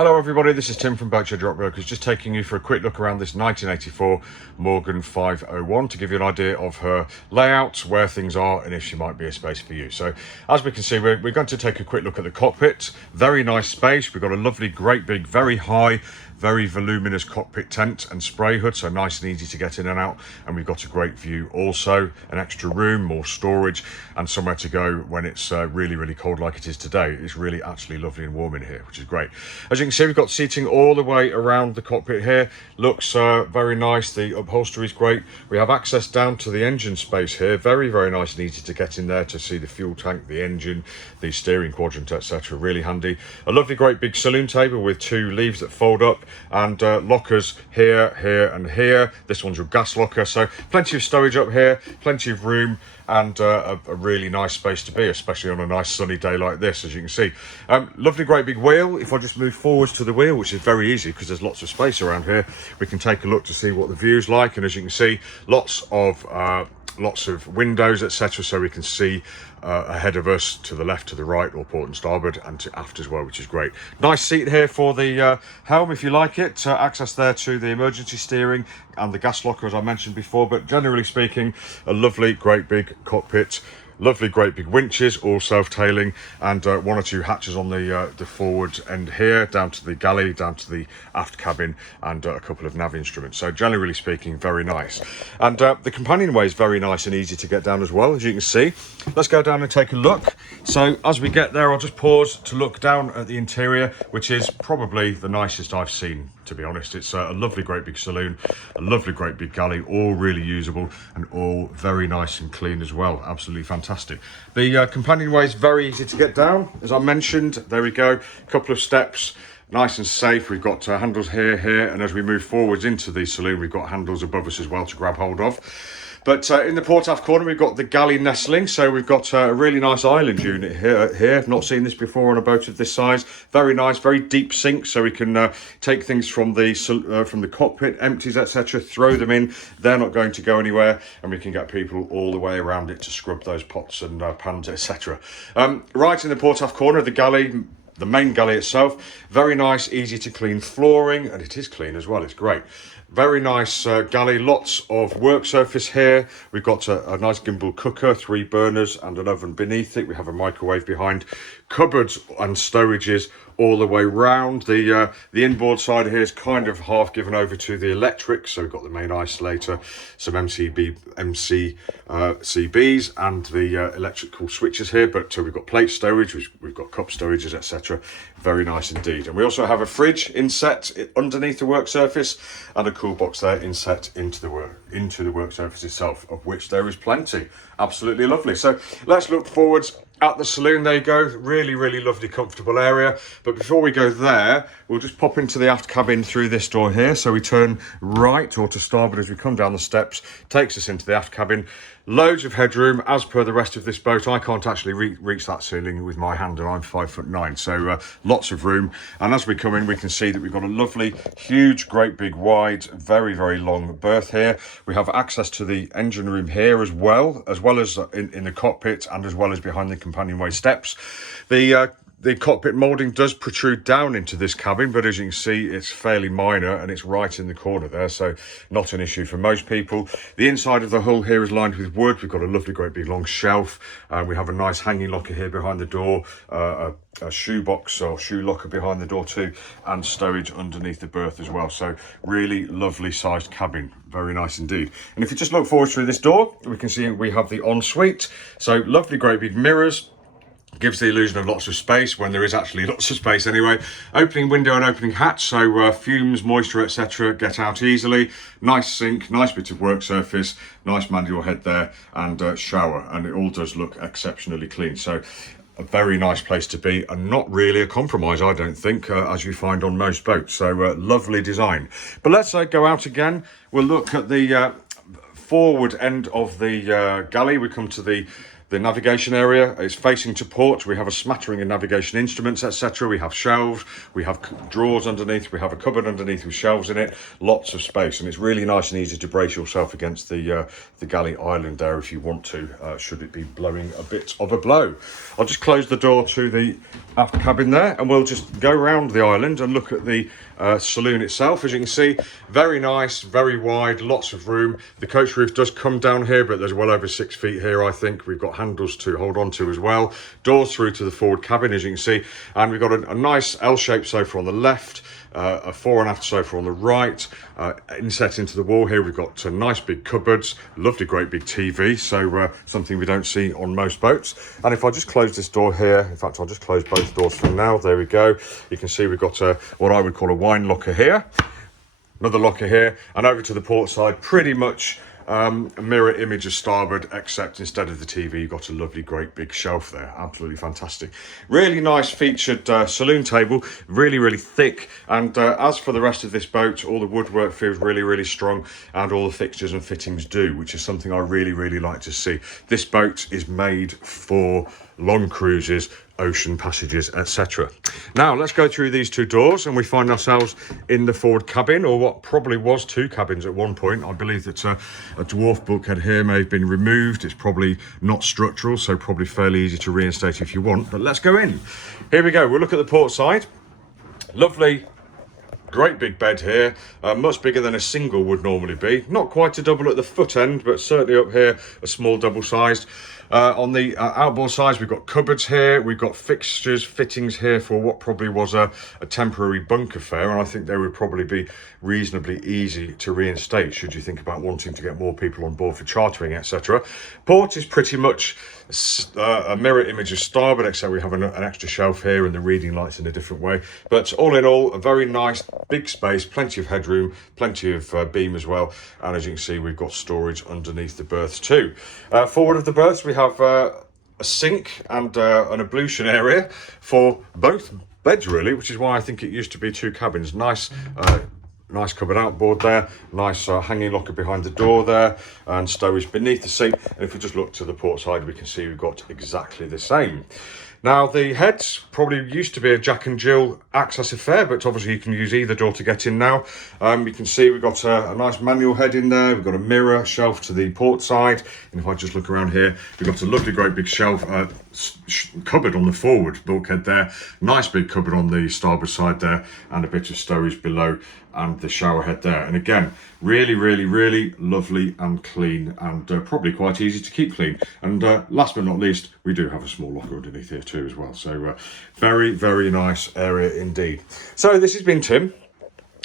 Hello everybody, this is Tim from Boatshed Yacht Brokers, just taking you for a quick look around this 1984 Morgan 501 to give you an idea of her layout, where things are and if she might be a space for you. So as we can see, we're going to take a quick look at the cockpit. Very nice space. We've got a lovely, great big, very high, very voluminous cockpit tent and spray hood, so nice and easy to get in and out. And we've got a great view also, an extra room, more storage, and somewhere to go when it's really, really cold like it is today. It's really actually lovely and warm in here, which is great. As you can see, we've got seating all the way around the cockpit here. Looks very nice. The upholstery is great. We have access down to the engine space here. Very, very nice and easy to get in there to see the fuel tank, the engine, the steering quadrant, etc. Really handy. A lovely, great big saloon table with two leaves that fold up, and lockers here, here and here. This one's your gas locker, so plenty of stowage up here, plenty of room, and a really nice space to be, especially on a nice sunny day like this, as you can see. Lovely great big wheel. If I just move forwards to the wheel, which is very easy because there's lots of space around here, we can take a look to see what the view's like. And as you can see, lots of windows, etc., so we can see ahead of us, to the left, to the right, or port and starboard, and to aft as well, which is great. Nice seat here for the helm if you like it. Access there to the emergency steering and the gas locker, as I mentioned before. But generally speaking, a lovely great big cockpit. Lovely great big winches, all self-tailing, and one or two hatches on the forward end here, down to the galley, down to the aft cabin, and a couple of nav instruments. So generally speaking, very nice. And the companionway is very nice and easy to get down as well, as you can see. Let's go down and take a look. So as we get there, I'll just pause to look down at the interior, which is probably the nicest I've seen, to be honest. It's a lovely great big saloon, a lovely great big galley, all really usable and all very nice and clean as well. Absolutely fantastic. The companionway is very easy to get down, as I mentioned. There we go, a couple of steps, nice and safe. We've got handles here, and as we move forwards into the saloon, we've got handles above us as well to grab hold of. But in the port aft corner, we've got the galley nestling. So we've got a really nice island unit here. I've not seen this before on a boat of this size. Very nice, very deep sink, so we can take things from the cockpit, empties, etc., throw them in. They're not going to go anywhere, and we can get people all the way around it to scrub those pots and pans, etc. Right in the port aft corner, the galley. The main galley itself, very nice, easy to clean flooring, and it is clean as well. It's great. Very nice galley, lots of work surface here. We've got a nice gimbal cooker, 3 burners and an oven beneath it. We have a microwave behind, cupboards and storages all the way round. The inboard side here is kind of half given over to the electric. So we've got the main isolator, some MCCBs and the electrical switches here. But we've got plate storage, we've got cup storages, etc. Very nice indeed. And we also have a fridge inset underneath the work surface, and a cool box there inset into the work surface itself, of which there is plenty. Absolutely lovely. So let's look forwards at the saloon. There you go, really, really lovely, comfortable area. But before we go there, we'll just pop into the aft cabin through this door here. So we turn right or to starboard as we come down the steps, takes us into the aft cabin. Loads of headroom, as per the rest of this boat. I can't actually reach that ceiling with my hand, and I'm 5'9", so lots of room. And as we come in, we can see that we've got a lovely, huge, great big, wide, very, very long berth here. We have access to the engine room here as well as in the cockpit, and as well as behind the companionway steps. The cockpit moulding does protrude down into this cabin, but as you can see, it's fairly minor and it's right in the corner there, so not an issue for most people. The inside of the hull here is lined with wood. We've got a lovely, great big long shelf. We have a nice hanging locker here behind the door, a shoe box or shoe locker behind the door too, and stowage underneath the berth as well. So really lovely sized cabin. Very nice indeed. And if you just look forward through this door, we can see we have the ensuite. So lovely, great big mirrors. Gives the illusion of lots of space when there is actually lots of space anyway. Opening window and opening hatch, so fumes, moisture, etc. get out easily. Nice sink, nice bit of work surface, nice manual head there, and shower, and it all does look exceptionally clean. So a very nice place to be, and not really a compromise, I don't think, as you find on most boats. So lovely design. But let's go out again. We'll look at the forward end of the galley. We come to the the navigation area is facing to port. We have a smattering of navigation instruments, etc. We have shelves, we have drawers underneath, we have a cupboard underneath with shelves in it, lots of space, and it's really nice and easy to brace yourself against the galley island there if you want to, should it be blowing a bit of a blow. I'll just close the door to the aft cabin there, and we'll just go around the island and look at the saloon itself. As you can see, very nice, very wide, lots of room. The coach roof does come down here, but there's well over 6 feet here, I think. We've got handles to hold on to as well. Doors through to the forward cabin, as you can see. And we've got a nice L-shaped sofa on the left, a fore and aft sofa on the right, inset into the wall here. We've got nice big cupboards, lovely great big TV, so something we don't see on most boats. And if I just close this door here, in fact I'll just close both doors for now, there we go. You can see we've got what I would call a wine locker here, another locker here, and over to the port side, pretty much a mirror image of starboard, except instead of the TV, you've got a lovely, great big shelf there. Absolutely fantastic. Really nice featured saloon table, really, really thick. And as for the rest of this boat, all the woodwork feels really, really strong, and all the fixtures and fittings do, which is something I really, really like to see. This boat is made for long cruises, ocean passages, etc. Now let's go through these two doors, and we find ourselves in the forward cabin, or what probably was two cabins at one point. I believe that a dwarf bulkhead here may have been removed. It's probably not structural, so probably fairly easy to reinstate if you want, but let's go in. Here we go. We'll look at the port side. Lovely, great big bed here, much bigger than a single would normally be. Not quite a double at the foot end, but certainly up here a small double sized. On the outboard sides, we've got cupboards here, we've got fixtures, fittings here for what probably was a temporary bunk affair, and I think they would probably be reasonably easy to reinstate should you think about wanting to get more people on board for chartering, etc. Port is pretty much a mirror image of starboard, except we have an extra shelf here and the reading lights in a different way. But all in all, a very nice big space, plenty of headroom, plenty of beam as well, and as you can see, we've got storage underneath the berths too. Forward of the berths, we have a sink and an ablution area for both beds really, which is why I think it used to be two cabins. Nice cupboard outboard there, nice hanging locker behind the door there, and stowage beneath the seat. And if we just look to the port side, we can see we've got exactly the same. Now the heads probably used to be a Jack and Jill access affair, but obviously you can use either door to get in now. You can see we've got a nice manual head in there. We've got a mirror shelf to the port side, and if I just look around here, we've got a lovely great big shelf cupboard on the forward bulkhead there, nice big cupboard on the starboard side there, and a bit of stowage below, and the shower head there. And again, really, really, really lovely and clean, and probably quite easy to keep clean. And last but not least, we do have a small locker underneath here too as well. So very, very nice area indeed. So this has been Tim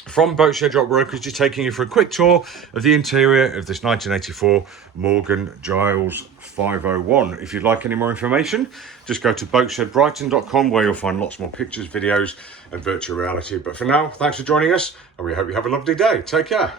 from Boatshed Brokers, just taking you for a quick tour of the interior of this 1984 Morgan Giles 501. If you'd like any more information, just go to boatshedbrighton.com, where you'll find lots more pictures, videos and virtual reality. But for now, thanks for joining us, and we hope you have a lovely day. Take care.